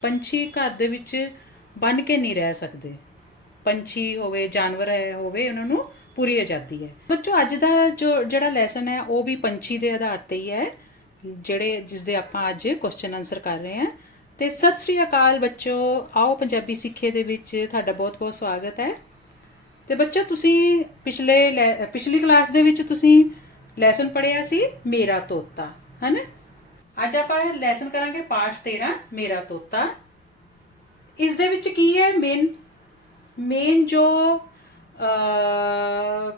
ਪੰਛੀ ਘਰ ਦੇ ਵਿੱਚ ਬੰਨ ਕੇ ਨਹੀਂ ਰਹਿ ਸਕਦੇ। ਪੰਛੀ ਹੋਵੇ, ਜਾਨਵਰ ਹੈ ਹੋਵੇ, ਉਹਨਾਂ ਨੂੰ ਪੂਰੀ ਆਜ਼ਾਦੀ ਹੈ। ਬੱਚੋ, ਅੱਜ ਦਾ ਜੋ ਜਿਹੜਾ ਲੈਸਨ ਹੈ, ਉਹ ਵੀ ਪੰਛੀ ਦੇ ਆਧਾਰ ਤੇ ਹੀ ਹੈ, ਜਿਹੜੇ ਜਿਸ ਦੇ ਆਪਾਂ ਅੱਜ ਕੁਐਸਚਨ ਆਨਸਰ ਕਰ ਰਹੇ ਹਾਂ। ਤੇ ਸਤਿ ਸ੍ਰੀ ਅਕਾਲ ਬੱਚੋ, ਆਓ ਪੰਜਾਬੀ ਸਿੱਖੇ ਦੇ ਵਿੱਚ ਤੁਹਾਡਾ ਬਹੁਤ-ਬਹੁਤ ਸਵਾਗਤ ਹੈ। ਤੇ ਬੱਚੋ, ਤੁਸੀਂ ਪਿਛਲੇ ਲੈ- ਪਿਛਲੀ ਕਲਾਸ ਦੇ ਵਿੱਚ ਤੁਸੀਂ ਲੈਸਨ ਪੜਿਆ ਸੀ, ਮੇਰਾ ਤੋਤਾ, ਹੈਨਾ? ਅੱਜ ਆਪਾਂ ਲੈਸਨ ਕਰਾਂਗੇ ਪਾਠ 13 ਮੇਰਾ ਤੋਤਾ। ਇਸ ਦੇ ਵਿੱਚ ਕੀ ਹੈ ਮੇਨ ਮੇਨ ਜੋ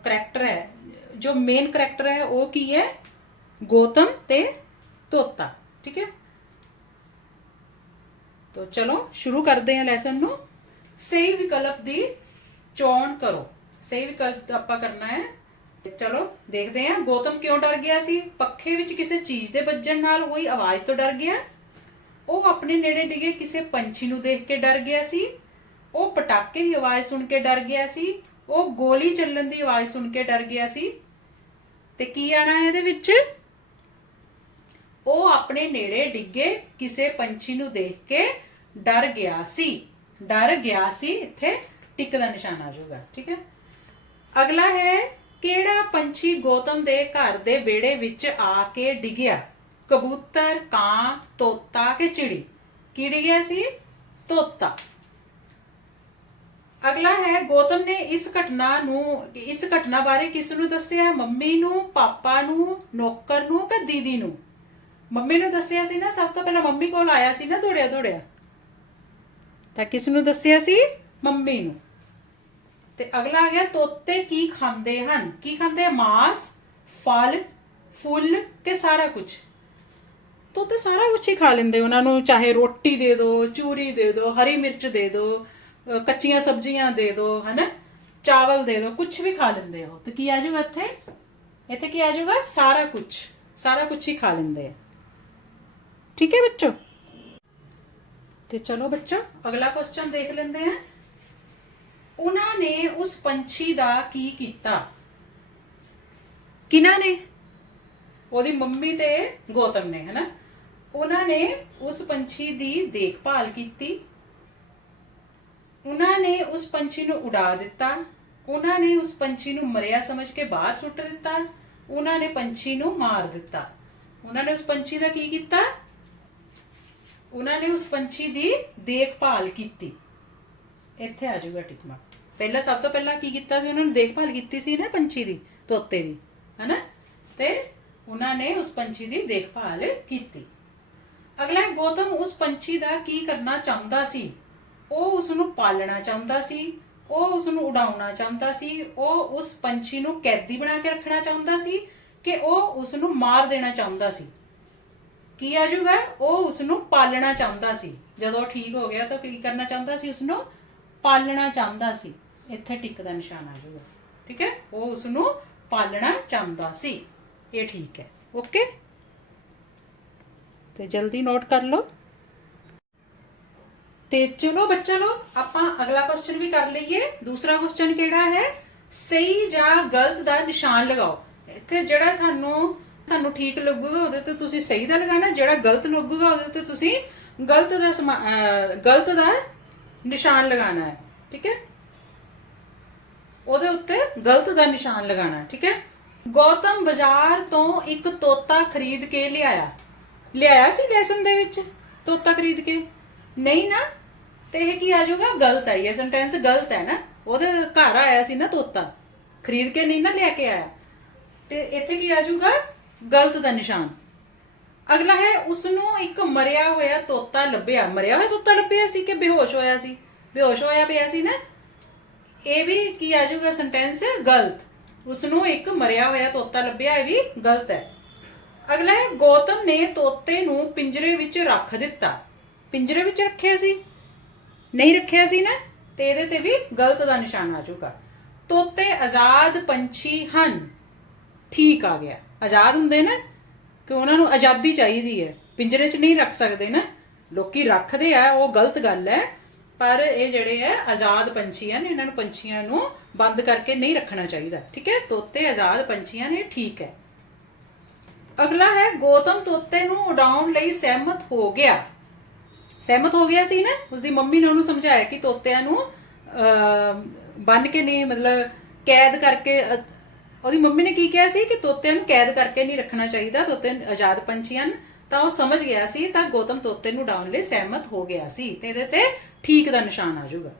ਕਰੈਕਟਰ ਹੈ, ਜੋ ਮੇਨ ਕਰੈਕਟਰ ਹੈ, ਉਹ ਕੀ ਹੈ? ਗੌਤਮ ਤੇ ਤੋਤਾ, ਠੀਕ ਹੈ? ਤੋ ਚਲੋ, ਸ਼ੁਰੂ ਕਰਦੇ ਹਾਂ ਲੈਸਨ ਨੂੰ। ਸਹੀ ਵਿਕਲਪ ਦੀ ਚੋਣ ਕਰੋ। ਸਹੀ ਵਿਕਲਪ ਆਪਾਂ ਕਰਨਾ ਹੈ। ਤੇ ਚਲੋ, ਦੇਖਦੇ ਹਾਂ। ਗੌਤਮ ਕਿਉਂ ਡਰ ਗਿਆ ਸੀ? ਪੱਖੇ ਵਿੱਚ ਕਿਸੇ ਚੀਜ਼ ਦੇ ਵੱਜਣ ਨਾਲ ਹੋਈ ਆਵਾਜ਼ ਤੋਂ ਡਰ ਗਿਆ। ਉਹ ਆਪਣੇ ਨੇੜੇ ਡਿੱਗੇ ਕਿਸੇ ਪੰਛੀ ਨੂੰ ਦੇਖ ਕੇ ਡਰ ਗਿਆ ਸੀ। ਉਹ ਪਟਾਕੇ ਦੀ ਆਵਾਜ਼ ਸੁਣ ਕੇ ਡਰ ਗਿਆ ਸੀ। ਉਹ ਗੋਲੀ ਚੱਲਣ ਦੀ ਆਵਾਜ਼ ਸੁਣ ਕੇ ਡਰ ਗਿਆ ਸੀ। ਤੇ ਕੀ ਆਣਾ ਹੈ ਇਹਦੇ ਵਿੱਚ? ਉਹ ਆਪਣੇ ਨੇੜੇ ਡਿੱਗੇ ਕਿਸੇ ਪੰਛੀ ਨੂੰ ਦੇਖ ਕੇ ਡਰ ਗਿਆ ਸੀ। ਡਰ ਗਿਆ ਸੀ। ਇੱਥੇ ਟਿਕ ਦਾ ਨਿਸ਼ਾਨ ਆ ਜਾਊਗਾ। ਠੀਕ ਹੈ। ਅਗਲਾ ਹੈ ਕਿਹੜਾ ਪੰਛੀ ਗੌਤਮ ਦੇ ਘਰ ਦੇ ਵਿਹੜੇ ਵਿੱਚ ਆ ਕੇ ਡਿੱਗਿਆ? ਕਬੂਤਰ, ਕਾਂ, ਤੋਤਾ ਕਿ ਚਿੜੀ? ਕੀ ਡਿੱਗਿਆ ਸੀ? ਤੋਤਾ। ਅਗਲਾ ਹੈ, ਗੌਤਮ ਨੇ ਇਸ ਘਟਨਾ ਨੂੰ, ਇਸ ਘਟਨਾ ਬਾਰੇ ਕਿਸ ਨੂੰ ਦੱਸਿਆ? ਮੰਮੀ ਨੂੰ, ਪਾਪਾ ਨੂੰ, ਨੌਕਰ ਨੂੰ ਕਿ ਦੀਦੀ ਨੂੰ? ਮੰਮੀ ਨੂੰ ਦੱਸਿਆ ਸੀ ਨਾ, ਸਭ ਤੋਂ ਪਹਿਲਾਂ ਮੰਮੀ ਕੋਲ ਆਇਆ ਸੀ ਨਾ ਦੌੜਿਆ ਦੌੜਿਆ ਤਾਂ ਕਿਸ ਨੂੰ ਦੱਸਿਆ ਸੀ? ਮੰਮੀ ਨੂੰ। ਤੇ ਅਗਲਾ ਆ ਗਿਆ, ਤੋਤੇ ਕੀ ਖਾਂਦੇ ਹਨ? ਕੀ ਖਾਂਦੇ? ਮਾਸ, ਫਲ, ਫੁੱਲ ਕਿ ਸਾਰਾ ਕੁਝ। ਤੋਤੇ ਸਾਰਾ ਕੁਝ ਹੀ ਖਾ ਲੈਂਦੇ। ਉਹਨਾਂ ਨੂੰ ਚਾਹੇ ਰੋਟੀ ਦੇ ਦਿਓ ਚੂਰੀ ਦੇ ਦਿਓ ਹਰੀ ਮਿਰਚ ਦੇ ਦਿਓ ਕੱਚੀਆਂ ਸਬਜ਼ੀਆਂ ਦੇ ਦਿਓ ਹਨਾ? ਚਾਵਲ ਦੇ ਦਿਓ ਕੁਝ ਵੀ ਖਾ ਲੈਂਦੇ ਹੋ ਤੇ ਕੀ ਆ ਜਾਊਗਾ ਇੱਥੇ? ਇੱਥੇ ਕੀ ਆ ਜਾਊਗਾ? ਸਾਰਾ ਕੁਝ। ਸਾਰਾ ਕੁਝ ਹੀ ਖਾ ਲੈਂਦੇ ਆ। ਠੀਕ ਹੈ ਬੱਚੋ? ਤੇ ਚਲੋ ਬੱਚੋ, ਅਗਲਾ ਕੁਐਸਚਨ ਦੇਖ ਲੈਂਦੇ ਆ। ਉਹਨਾਂ ਨੇ ਉਸ ਪੰਛੀ ਦਾ ਕੀ ਕੀਤਾ? ਕਿਨਾਂ ਨੇ? ਉਹਦੀ ਮੰਮੀ ਤੇ ਗੌਤਮ ਨੇ, ਹਨਾ? ਉਹਨਾਂ ਨੇ ਉਸ ਪੰਛੀ ਦੀ ਦੇਖਭਾਲ ਕੀਤੀ। ਉਹਨਾਂ ਨੇ ਉਸ ਪੰਛੀ ਨੂੰ ਉਡਾ ਦਿੱਤਾ। ਉਹਨਾਂ ਨੇ ਉਸ ਪੰਛੀ ਨੂੰ ਮਰਿਆ ਸਮਝ ਕੇ ਬਾਹਰ ਸੁੱਟ ਦਿੱਤਾ। ਉਹਨਾਂ ਨੇ ਪੰਛੀ ਨੂੰ ਮਾਰ ਦਿੱਤਾ। ਉਹਨਾਂ ਨੇ ਉਸ ਪੰਛੀ ਦਾ ਕੀ ਕੀਤਾ? ਉਹਨਾਂ ਨੇ ਉਸ ਪੰਛੀ ਦੀ ਦੇਖਭਾਲ ਕੀਤੀ। ਇੱਥੇ ਆ ਜਾਊਗਾ ਟਿਕ ਪਹਿਲਾਂ ਸਭ ਤੋਂ ਪਹਿਲਾਂ ਕੀ ਕੀਤਾ ਸੀ ਉਹਨਾਂ ਨੇ ਦੇਖਭਾਲ ਕੀਤੀ ਸੀ ਨਾ ਪੰਛੀ ਦੀ ਤੋਤੇ ਦੀ ਹੈਨਾ? ਤੇ ਉਹਨਾਂ ਨੇ ਉਸ ਪੰਛੀ ਦੀ ਦੇਖਭਾਲ ਕੀਤੀ। ਅਗਲਾ ਹੈ, ਗੌਤਮ ਉਸ ਪੰਛੀ ਦਾ ਕੀ ਕਰਨਾ ਚਾਹੁੰਦਾ ਸੀ? ਉਹ ਉਸ ਨੂੰ ਪਾਲਣਾ ਚਾਹੁੰਦਾ ਸੀ ਉਹ ਉਸ ਨੂੰ ਉਡਾਉਣਾ ਚਾਹੁੰਦਾ ਸੀ ਉਹ ਉਸ ਪੰਛੀ ਨੂੰ ਕੈਦੀ ਬਣਾ ਕੇ ਰੱਖਣਾ ਚਾਹੁੰਦਾ ਸੀ ਕਿ ਉਹ ਉਸ ਨੂੰ ਮਾਰ ਦੇਣਾ ਚਾਹੁੰਦਾ ਸੀ? ਕੀ ਆਜੂਗਾ ਉਹ ਉਸ ਨੂੰ ਪਾਲਣਾ ਚਾਹੁੰਦਾ ਸੀ। ਜਦੋਂ ਠੀਕ ਹੋ ਗਿਆ ਤਾਂ ਕੀ ਕਰਨਾ ਚਾਹੁੰਦਾ ਸੀ ਉਸ ਨੂੰ ਪਾਲਣਾ ਚਾਹੁੰਦਾ ਸੀ। ਇੱਥੇ ਟਿਕ ਦਾ ਨਿਸ਼ਾਨ ਆ ਜਾਊਗਾ। ਠੀਕ ਹੈ? ਉਹ ਉਸ ਨੂੰ ਪਾਲਣਾ ਚਾਹੁੰਦਾ ਸੀ। ਇਹ ਠੀਕ ਹੈ। ਓਕੇ? ਤੇ ਜਲਦੀ ਨੋਟ ਕਰ ਲਓ। ਤੇ ਚਲੋ ਬੱਚਾ ਲੋ ਆਪਾਂ ਅਗਲਾ ਕੁਐਸਚਨ ਵੀ ਕਰ ਲਈਏ। ਦੂਸਰਾ ਕੁਐਸਚਨ ਕਿਹੜਾ ਹੈ? ਸਹੀ ਜਾਂ ਗਲਤ ਦਾ ਨਿਸ਼ਾਨ ਲਗਾਓ। ਇੱਥੇ ਜਿਹੜਾ ਤੁਹਾਨੂੰ ਤੁਹਾਨੂੰ ਠੀਕ ਲੱਗੂਗਾ, ਉਹਦੇ ਤੇ ਤੁਸੀਂ ਸਹੀ ਦਾ ਲਗਾਣਾ ਜਿਹੜਾ ਗਲਤ ਲੱਗੂਗਾ, ਉਹਦੇ ਤੇ ਤੁਸੀਂ ਗਲਤ ਦਾ ਸਮਾ- ਗਲਤ ਦਾ ਨਿਸ਼ਾਨ ਲਗਾਣਾ ਹੈ, ਠੀਕ ਹੈ? ਉਹਦੇ ਉੱਤੇ ਗਲਤ ਦਾ ਨਿਸ਼ਾਨ ਲਗਾਣਾ ਠੀਕ ਹੈ? ਗੌਤਮ ਬਾਜ਼ਾਰ ਤੋਂ ਇੱਕ ਤੋਤਾ ਖਰੀਦ ਕੇ ਲਿਆਇਆ। ਲਿਆਇਆ ਸੀ ਲੈਸਨ ਦੇ ਵਿੱਚ, ਤੋਤਾ ਖਰੀਦ ਕੇ? ਨਹੀਂ ਨਾ, ਤੇ ਇਹ ਕੀ ਆ ਜਾਊਗਾ? ਗਲਤ ਹੈ ਇਹ ਸੈਂਟੈਂਸ ਗਲਤ ਹੈ ਨਾ? ਉਹਦੇ ਘਰ ਆਇਆ ਸੀ ਨਾ ਤੋਤਾ। ਖਰੀਦ ਕੇ ਨਹੀਂ ਨਾ ਲੈ ਕੇ ਆਇਆ। ਤੇ ਇੱਥੇ ਕੀ ਆ ਜਾਊਗਾ? ਗਲਤ ਦਾ ਨਿਸ਼ਾਨ। ਅਗਲਾ ਹੈ ਉਸ ਨੂੰ ਇੱਕ ਮਰਿਆ ਹੋਇਆ ਤੋਤਾ ਲੱਭਿਆ। ਮਰਿਆ ਹੋਇਆ ਤੋਤਾ ਲੱਭਿਆ ਸੀ ਕਿ ਬੇਹੋਸ਼ ਹੋਇਆ ਸੀ? ਬੇਹੋਸ਼ ਹੋਇਆ ਪਿਆ ਸੀ ਨਾ। ਇਹ ਵੀ ਕੀ ਆ ਜਾਊਗਾ ਸੈਂਟੈਂਸ ਗਲਤ। ਉਸ ਨੂੰ ਇੱਕ ਮਰਿਆ ਹੋਇਆ ਤੋਤਾ ਲੱਭਿਆ, ਇਹ ਵੀ ਗਲਤ ਹੈ। ਅਗਲਾ ਹੈ, ਗੌਤਮ ਨੇ ਤੋਤੇ ਨੂੰ ਪਿੰਜਰੇ ਵਿੱਚ ਰੱਖ ਦਿੱਤਾ। ਪਿੰਜਰੇ ਵਿੱਚ ਰੱਖਿਆ ਸੀ। ਨਹੀਂ ਰੱਖਿਆ ਸੀ ਨਾ, ਤੇ ਇਹਦੇ ਤੇ ਵੀ ਗਲਤ ਦਾ ਨਿਸ਼ਾਨ ਆ ਜਾਊਗਾ। ਤੋਤੇ ਆਜ਼ਾਦ ਪੰਛੀ ਹਨ। ਠੀਕ ਆ ਗਿਆ। ਆਜ਼ਾਦ ਹੁੰਦੇ ਨਾ, ਕਿ ਉਹਨਾਂ ਨੂੰ ਆਜ਼ਾਦੀ ਚਾਹੀਦੀ ਹੈ। ਪਿੰਜਰੇ 'ਚ ਨਹੀਂ ਰੱਖ ਸਕਦੇ ਨਾ। ਲੋਕੀ ਰੱਖਦੇ ਆ, ਉਹ ਗਲਤ ਗੱਲ ਹੈ। ਪਰ ਇਹ ਜਿਹੜੇ ਹੈ, ਆਜ਼ਾਦ ਪੰਛੀਆਂ ਨੇ ਇਹਨਾਂ ਨੂੰ ਪੰਛੀਆਂ ਨੂੰ ਬੰਦ ਕਰਕੇ ਨਹੀਂ ਰੱਖਣਾ ਚਾਹੀਦਾ। ਠੀਕ ਹੈ? ਤੋਤੇ, ਆਜ਼ਾਦ ਪੰਛੀਆਂ ਨੇ, ਠੀਕ ਹੈ। ਅਗਲਾ ਹੈ, ਗੌਤਮ ਤੋਤੇ ਨੂੰ ਉਡਾਉਣ ਲਈ ਸਹਿਮਤ ਹੋ ਗਿਆ। ਸਹਿਮਤ ਹੋ ਗਿਆ ਸੀ ਨਾ? ਉਸਦੀ ਮੰਮੀ ਨੇ ਉਹਨੂੰ ਸਮਝਾਇਆ ਕਿ ਤੋਤਿਆਂ ਨੂੰ ਬੰਨ ਕੇ ਨਹੀਂ, ਮਤਲਬ ਕੈਦ ਕਰਕੇ ਉਹਦੀ ਮੰਮੀ ਨੇ ਕੀ ਕਿਹਾ ਸੀ? ਕਿ ਤੋਤਿਆਂ ਨੂੰ ਕੈਦ ਕਰਕੇ ਨਹੀਂ ਰੱਖਣਾ ਚਾਹੀਦਾ, ਤੋਤੇ, ਆਜ਼ਾਦ ਪੰਛੀਆਂ ਹਨ ਤਾਂ ਉਹ ਸਮਝ ਗਿਆ ਸੀ, ਤਾਂ ਗੌਤਮ ਤੋਤੇ ਨੂੰ ਡਾਉਣ ਲਈ ਸਹਿਮਤ ਹੋ ਗਿਆ ਸੀ ਤੇ ਇਹਦੇ ਤੇ ਠੀਕ ਦਾ ਨਿਸ਼ਾਨ ਆ ਜਾਊਗਾ।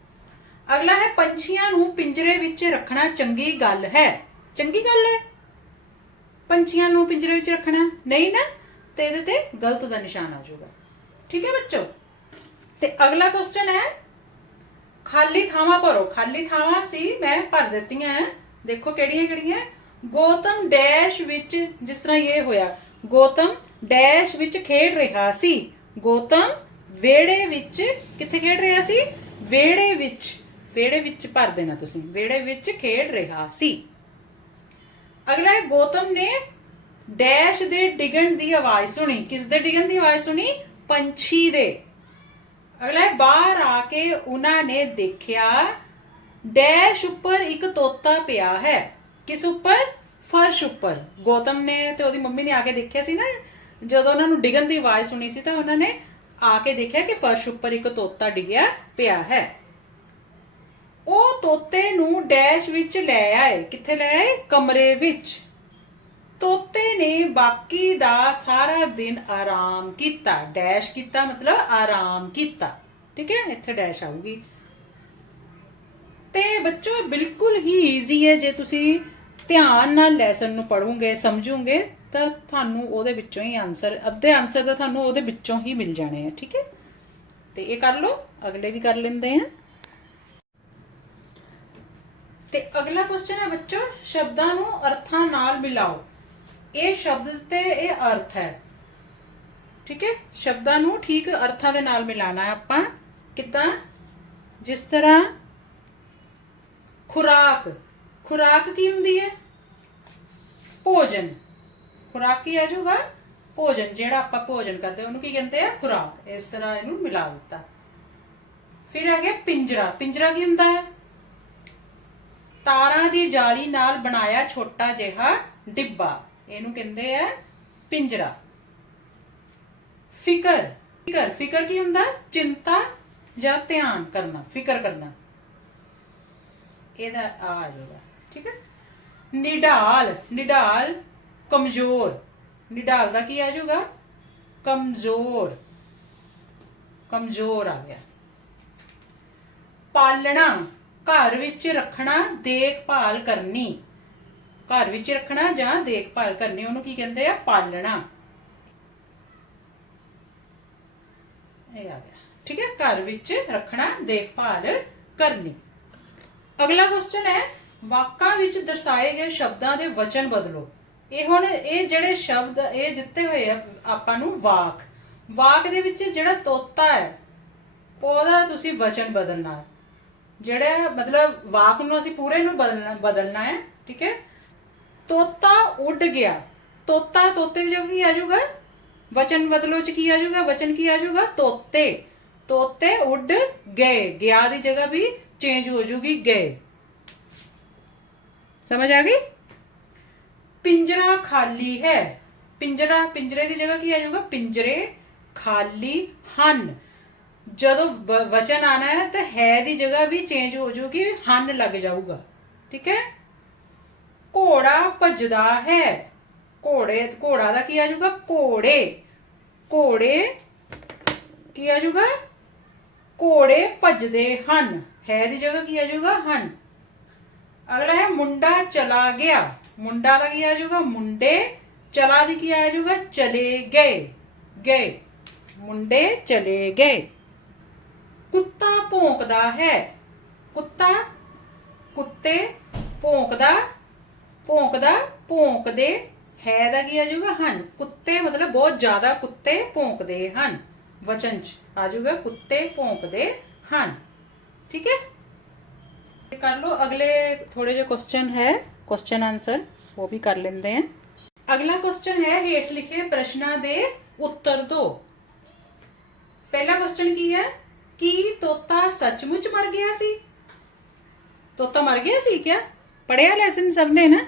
ਅਗਲਾ ਹੈ, ਪੰਛੀਆਂ ਨੂੰ ਪਿੰਜਰੇ ਵਿੱਚ ਰੱਖਣਾ ਚੰਗੀ ਗੱਲ ਹੈ। ਚੰਗੀ ਗੱਲ ਹੈ? ਪੰਛੀਆਂ ਨੂੰ ਪਿੰਜਰੇ ਵਿੱਚ ਰੱਖਣਾ? ਨਹੀਂ ਨਾ? ਤੇ ਇਹਦੇ ਤੇ ਗਲਤ ਦਾ ਨਿਸ਼ਾਨ ਆ ਜਾਊਗਾ। ਠੀਕ ਹੈ ਬੱਚੋ? ਤੇ ਅਗਲਾ ਕੁਐਸਚਨ ਹੈ, ਖਾਲੀ ਥਾਵਾਂ ਭਰੋ। ਖਾਲੀ ਥਾਵਾਂ ਸੀ, ਮੈਂ ਭਰ ਦਿੱਤੀਆਂ ਹੈ ਦੇਖੋ ਕਿਹੜੀਆਂ ਕਿਹੜੀਆਂ ਗੌਤਮ ਡੈਸ਼ ਵਿੱਚ ਜਿਸ ਤਰ੍ਹਾਂ ਇਹ ਹੋਇਆ। ਗੌਤਮ ਡੈਸ਼ ਵਿੱਚ ਖੇਡ ਰਿਹਾ ਸੀ। ਗੌਤਮ ਵਿਹੜੇ ਵਿੱਚ ਕਿੱਥੇ ਖੇਡ ਰਿਹਾ ਸੀ? ਵਿਹੜੇ ਵਿੱਚ ਵਿਹੜੇ ਵਿੱਚ ਭਰ ਦੇਣਾ ਤੁਸੀਂ, ਵਿਹੜੇ ਵਿੱਚ ਖੇਡ ਰਿਹਾ ਸੀ। ਅਗਲਾ ਹੈ ਗੌਤਮ ਨੇ ਡੈਸ਼ ਦੇ ਡਿਗਣ ਦੀ ਆਵਾਜ਼ ਸੁਣੀ। ਕਿਸ ਦੇ ਡਿਗਣ ਦੀ ਆਵਾਜ਼ ਸੁਣੀ? ਪੰਛੀ ਦੇ। ਅਗਲਾ ਹੈ ਬਾਹਰ ਆ ਕੇ ਉਹਨਾਂ ਨੇ ਦੇਖਿਆ, ਡੈਸ਼ ਉੱਪਰ ਇੱਕ ਤੋਤਾ ਪਿਆ ਹੈ। ਕਿਸ ਉੱਪਰ? ਫਰਸ਼ ਉੱਪਰ। ਗੌਤਮ ਨੇ ਤੇ ਉਹਦੀ ਮੰਮੀ ਨੇ ਆ ਕੇ ਦੇਖਿਆ ਸੀ ਨਾ ਜਦੋਂ ਉਹਨਾਂ ਨੂੰ ਡਿਗਣ ਦੀ ਆਵਾਜ਼ ਸੁਣੀ ਸੀ ਤਾਂ ਉਹਨਾਂ ਨੇ ਆ ਕੇ ਦੇਖਿਆ ਕਿ ਫਰਸ਼ ਉੱਪਰ ਇੱਕ ਤੋਤਾ ਡਿੱਗਿਆ ਪਿਆ ਹੈ। ਉਹ ਤੋਤੇ ਨੂੰ ਡੈਸ਼ ਵਿੱਚ ਲੈ ਆਏ। ਕਿੱਥੇ ਲੈ ਆਏ? ਕਮਰੇ ਵਿੱਚ। ਤੋਤੇ ਨੇ ਬਾਕੀ ਦਾ ਸਾਰਾ ਦਿਨ ਆਰਾਮ ਕੀਤਾ। ਡੈਸ਼ ਕੀਤਾ ਮਤਲਬ ਆਰਾਮ ਕੀਤਾ। ਠੀਕ ਹੈ? ਇੱਥੇ ਡੈਸ਼ ਆਊਗੀ। ਤੇ ਬੱਚੋ ਬਿਲਕੁਲ ਹੀ ਈਜ਼ੀ ਹੈ। ਜੇ ਤੁਸੀਂ ਧਿਆਨ ਨਾਲ ਲੈਸਨ ਨੂੰ ਪੜੋਗੇ ਸਮਝੋਗੇ, ਤਾਂ ਤੁਹਾਨੂੰ ਉਹਦੇ ਵਿੱਚੋਂ ਹੀ ਆਨਸਰ ਅੱਧੇ ਆਨਸਰ ਤਾਂ ਤੁਹਾਨੂੰ ਉਹਦੇ ਵਿੱਚੋਂ ਹੀ ਮਿਲ ਜਾਣੇ ਆ, ਠੀਕ ਹੈ? ਤੇ ਇਹ ਕਰ ਲਓ, ਅਗਲੇ ਵੀ ਕਰ ਲੈਂਦੇ ਆ। ਤੇ ਅਗਲਾ ਕੁਐਸਚਨ ਹੈ ਬੱਚੋ, ਸ਼ਬਦਾਂ ਨੂੰ ਅਰਥਾਂ ਨਾਲ ਮਿਲਾਓ। ਇਹ ਸ਼ਬਦ ਤੇ ਇਹ ਅਰਥ ਹੈ। ਠੀਕ ਹੈ? ਸ਼ਬਦਾਂ ਨੂੰ ਠੀਕ ਅਰਥਾਂ ਦੇ ਨਾਲ ਮਿਲਾਣਾ ਹੈ ਆਪਾਂ। ਕਿਦਾਂ? ਜਿਸ ਤਰ੍ਹਾਂ ਖੁਰਾਕ। ਖੁਰਾਕ ਕੀ ਹੁੰਦੀ ਹੈ? ਭੋਜਨ। ਖੁਰਾਕ ਕੀ ਆ ਜਾਊਗਾ? ਭੋਜਨ, ਜਿਹੜਾ ਆਪਾਂ ਭੋਜਨ ਕਰਦੇ ਉਹਨੂੰ ਕੀ ਕਹਿੰਦੇ ਆ? ਖੁਰਾਕ। ਇਸ ਤਰ੍ਹਾਂ ਇਹਨੂੰ ਮਿਲਾ ਦਿੱਤਾ। ਫਿਰ ਆ ਗਿਆ ਪਿੰਜਰਾ। ਪਿੰਜਰਾ ਕੀ ਹੁੰਦਾ ਹੈ? ਤਾਰਾਂ ਦੀ ਜਾਲੀ ਨਾਲ ਬਣਾਇਆ ਛੋਟਾ ਜਿਹਾ ਡਿੱਬਾ। ਇਹਨੂੰ ਕਹਿੰਦੇ ਆ ਪਿੰਜਰਾ। ਫਿਕਰ। ਫਿਕਰ। ਫਿਕਰ ਕੀ ਹੁੰਦਾ? ਚਿੰਤਾ ਜਾਂ ਧਿਆਨ ਕਰਨਾ। ਫਿਕਰ ਕਰਨਾ। ਇਹਦਾ ਆ ਆ ਜਾਊਗਾ। ਠੀਕ ਹੈ? ਨਿਡਾਲ ਨਿਡਾਲ, ਕਮਜ਼ੋਰ। ਨਿਡਾਲ ਦਾ ਕੀ ਆ ਜਾਊਗਾ? ਕਮਜ਼ੋਰ। ਕਮਜ਼ੋਰ ਆ ਗਿਆ। ਪਾਲਣਾ, ਘਰ ਵਿੱਚ ਰੱਖਣਾ, ਦੇਖਭਾਲ ਕਰਨੀ। ਘਰ ਵਿੱਚ ਰੱਖਣਾ ਜਾਂ ਦੇਖਭਾਲ ਕਰਨੀ, ਉਹਨੂੰ ਕੀ ਕਹਿੰਦੇ ਆ? ਪਾਲਣਾ। ਇਹ ਆ ਗਿਆ। ਠੀਕ ਹੈ? ਘਰ ਵਿੱਚ ਰੱਖਣਾ, ਦੇਖਭਾਲ ਕਰਨੀ। ਅਗਲਾ ਕੁਐਸਚਨ ਹੈ ਵਾਕਾਂ ਵਿੱਚ ਦਰਸਾਏ ਗਏ ਸ਼ਬਦਾਂ ਦੇ ਵਚਨ ਬਦਲੋ। ਇਹ ਹੁਣ ਇਹ ਜਿਹੜੇ ਸ਼ਬਦ ਇਹ ਦਿੱਤੇ ਹੋਏ ਆ, ਆਪਾਂ ਨੂੰ ਵਾਕ। ਵਾਕ ਦੇ ਵਿੱਚ ਜਿਹੜਾ ਤੋਤਾ ਹੈ ਉਹਦਾ ਤੁਸੀਂ ਵਚਨ ਬਦਲਣਾ ਹੈ। ਜਿਹੜਾ ਮਤਲਬ ਵਾਕ ਨੂੰ ਅਸੀਂ ਪੂਰੇ ਨੂੰ ਬਦਲਣਾ ਬਦਲਣਾ ਹੈ, ਠੀਕ ਹੈ? ਤੋਤਾ ਉੱਡ ਗਿਆ। ਤੋਤਾ ਤੋਤੇ ਦੀ ਜਗ੍ਹਾ ਕੀ ਆ ਜਾਊਗਾ? ਵਚਨ ਬਦਲੋ ਚ ਕੀ ਆ ਜਾਊਗਾ? ਵਚਨ ਕੀ ਆ ਜਾਊਗਾ? ਤੋਤੇ। ਤੋਤੇ ਉੱਡ ਗਏ। ਗਿਆ ਦੀ ਜਗ੍ਹਾ ਵੀ ਚੇਂਜ ਹੋ ਜੂਗੀ ਗਏ। ਸਮਝ ਆ ਗਈ ਪਿੰਜਰਾ ਖਾਲੀ ਹੈ ਪਿੰਜਰਾ ਪਿੰਜਰੇ ਦੀ ਜਗ੍ਹਾ ਕੀ ਆ ਜਾਊਗਾ ਪਿੰਜਰੇ ਖਾਲੀ ਹਨ ਜਦੋਂ ਵ- ਵਚਨ ਆਣਾ ਹੈ ਤਾਂ ਹੈ ਦੀ ਜਗ੍ਹਾ ਵੀ ਚੇਂਜ ਹੋ ਜੂਗੀ ਹਨ ਲੱਗ ਜਾਊਗਾ ਠੀਕ ਹੈ ਘੋੜਾ ਭੱਜਦਾ ਹੈ ਘੋੜੇ ਘੋੜਾ ਦਾ ਕੀ ਆ ਜਾਊਗਾ ਘੋੜੇ ਘੋੜੇ ਕੀ ਆ ਜਾਊਗਾ ਘੋੜੇ ਭੱਜਦੇ ਹਨ ਹੈ ਦੀ ਜਗ੍ਹਾ ਕੀ ਆ ਜਾਊਗਾ ਹਨ ਅਗਲਾ ਹੈ ਮੁੰਡਾ ਚਲਾ ਗਿਆ ਮੁੰਡਾ ਦਾ ਕੀ ਆ ਜਾਊਗਾ ਮੁੰਡੇ ਚਲਾ ਦੀ ਕੀ ਆ ਜਾਊਗਾ ਚਲੇ ਗਏ ਗਏ ਮੁੰਡੇ ਚਲੇ ਗਏ ਕੁੱਤਾ ਭੌਂਕਦਾ ਹੈ ਕੁੱਤਾ ਕੁੱਤੇ ਭੌਂਕਦਾ ਭੌਂਕਦਾ ਭੌਂਕਦੇ ਹੈ ਦਾ ਕੀ ਆ ਜਾਊਗਾ ਹਨ ਕੁੱਤੇ ਮਤਲਬ ਬਹੁਤ ਜ਼ਿਆਦਾ ਕੁੱਤੇ ਭੌਂਕਦੇ ਹਨ ਵਚਨ ਚ ਆ ਜਾਊਗਾ ਕੁੱਤੇ ਭੌਂਕਦੇ ਹਨ ਠੀਕ ਹੈ ਇਹ ਕਰ ਲਓ ਅਗਲੇ ਥੋੜੇ ਜਿਹੇ ਕੁਐਸਚਨ ਹੈ ਕੁਐਸਚਨ ਆਨਸਰ ਉਹ ਵੀ ਕਰ ਲੈਂਦੇ हैं। ਅਗਲਾ ਕੁਐਸਚਨ ਹੈ ਹੇਠ ਲਿਖੇ ਪ੍ਰਸ਼ਨਾਂ ਦੇ ਉੱਤਰ ਦਿਓ ਪਹਿਲਾ ਕੁਐਸਚਨ ਕੀ ਹੈ ਕੀ ਤੋਤਾ ਸੱਚਮੁੱਚ ਮਰ ਗਿਆ ਸੀ ਤੋਤਾ ਮਰ ਗਿਆ ਸੀ ਕਿਆ ਪੜਿਆ ਲੈਸਨ ਸਭ ਨੇ ਨਾ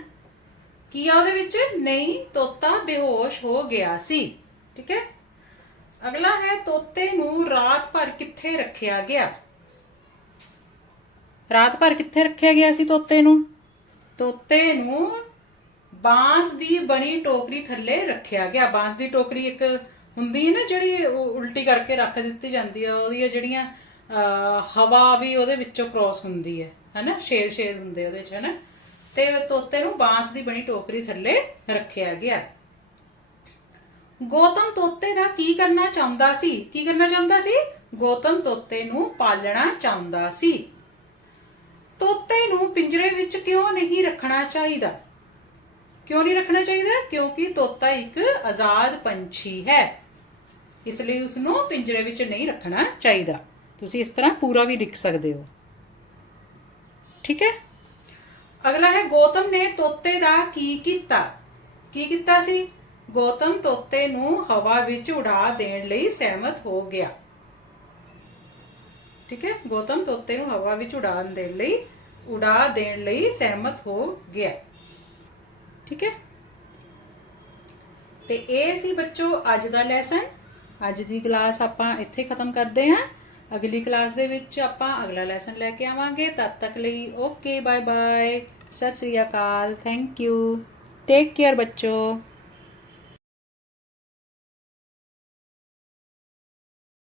ਕੀ ਆ ਉਹਦੇ ਵਿੱਚ ਨਹੀਂ ਤੋਤਾ ਬੇਹੋਸ਼ ਹੋ ਗਿਆ ਸੀ ਠੀਕ ਹੈ ਅਗਲਾ ਹੈ ਤੋਤੇ ਨੂੰ ਰਾਤ ਭਰ ਕਿੱਥੇ ਰੱਖਿਆ ਗਿਆ ਰਾਤ ਭਰ ਕਿੱਥੇ ਰੱਖਿਆ ਗਿਆ ਸੀ ਤੋਤੇ ਨੂੰ? ਤੋਤੇ ਨੂੰ ਬਾਂਸ ਦੀ ਬਣੀ ਟੋਕਰੀ ਥੱਲੇ ਰੱਖਿਆ ਗਿਆ। ਬਾਂਸ ਦੀ ਟੋਕਰੀ ਇੱਕ ਹੁੰਦੀ ਹੈ ਨਾ ਜਿਹੜੀ ਉਲਟੀ ਕਰਕੇ ਰੱਖ ਦਿੱਤੀ ਜਾਂਦੀ ਆ, ਉਹਦੀਆਂ ਜਿਹੜੀਆਂ ਹਵਾ ਵੀ ਉਹਦੇ ਵਿੱਚੋਂ ਕ੍ਰਾਸ ਹੁੰਦੀ ਹੈ, ਹੈਨਾ? ਛੇਦ ਛੇਦ ਹੁੰਦੇ ਉਹਦੇ ਚ, ਹੈਨਾ? ਤੇ ਤੋਤੇ ਨੂੰ ਬਾਂਸ ਦੀ ਬਣੀ ਟੋਕਰੀ ਥੱਲੇ ਰੱਖਿਆ ਗਿਆ। ਗੌਤਮ ਤੋਤੇ ਦਾ ਕੀ ਕਰਨਾ ਚਾਹੁੰਦਾ ਸੀ? ਕੀ ਕਰਨਾ ਚਾਹੁੰਦਾ ਸੀ? ਗੌਤਮ ਤੋਤੇ ਨੂੰ ਪਾਲਣਾ ਚਾਹੁੰਦਾ ਸੀ। ਤੋਤੇ ਨੂੰ ਪਿੰਜਰੇ ਵਿੱਚ ਕਿਉਂ ਨਹੀਂ ਰੱਖਣਾ ਚਾਹੀਦਾ? ਕਿਉਂ ਨਹੀਂ ਰੱਖਣਾ ਚਾਹੀਦਾ? ਕਿਉਂਕਿ ਤੋਤਾ ਇੱਕ ਆਜ਼ਾਦ ਪੰਛੀ ਹੈ। ਇਸ ਲਈ ਉਸ ਨੂੰ ਪਿੰਜਰੇ ਵਿੱਚ ਨਹੀਂ ਰੱਖਣਾ ਚਾਹੀਦਾ। ਤੁਸੀਂ ਇਸ ਤਰ੍ਹਾਂ ਪੂਰਾ ਵੀ ਲਿਖ ਸਕਦੇ ਹੋ। ਠੀਕ ਹੈ? ਅਗਲਾ ਹੈ, ਗੌਤਮ ਨੇ ਤੋਤੇ ਦਾ ਕੀ ਕੀਤਾ? ਕੀ ਕੀਤਾ ਸੀ? ਗੌਤਮ ਤੋਤੇ ਨੂੰ ਹਵਾ ਵਿੱਚ ਉਡਾ ਦੇਣ ਲਈ ਸਹਿਮਤ ਹੋ ਗਿਆ। ਠੀਕ ਹੈ? ਗੌਤਮ ਤੋਤੇ ਨੂੰ ਹਵਾ ਵਿੱਚ ਉਡਾਣ ਦੇਣ ਲਈ, ਉਡਾ ਦੇਣ ਲਈ ਸਹਿਮਤ ਹੋ ਗਿਆ। ਠੀਕ ਹੈ? ਤੇ ਇਹ ਸੀ ਬੱਚੋ ਅੱਜ ਦਾ ਲੈਸਨ ਅੱਜ ਦੀ ਕਲਾਸ ਆਪਾਂ ਇੱਥੇ ਖਤਮ ਕਰਦੇ ਹਾਂ। ਅਗਲੀ ਕਲਾਸ ਦੇ ਵਿੱਚ ਆਪਾਂ ਅਗਲਾ ਲੈਸਨ ਲੈ ਕੇ ਆਵਾਂਗੇ। ਤਦ ਤੱਕ ਲਈ ਓਕੇ ਬਾਏ ਬਾਏ ਸਤਿ ਸ੍ਰੀ ਅਕਾਲ। ਥੈਂਕ ਯੂ ਟੇਕ ਕੇਅਰ ਬੱਚੋ।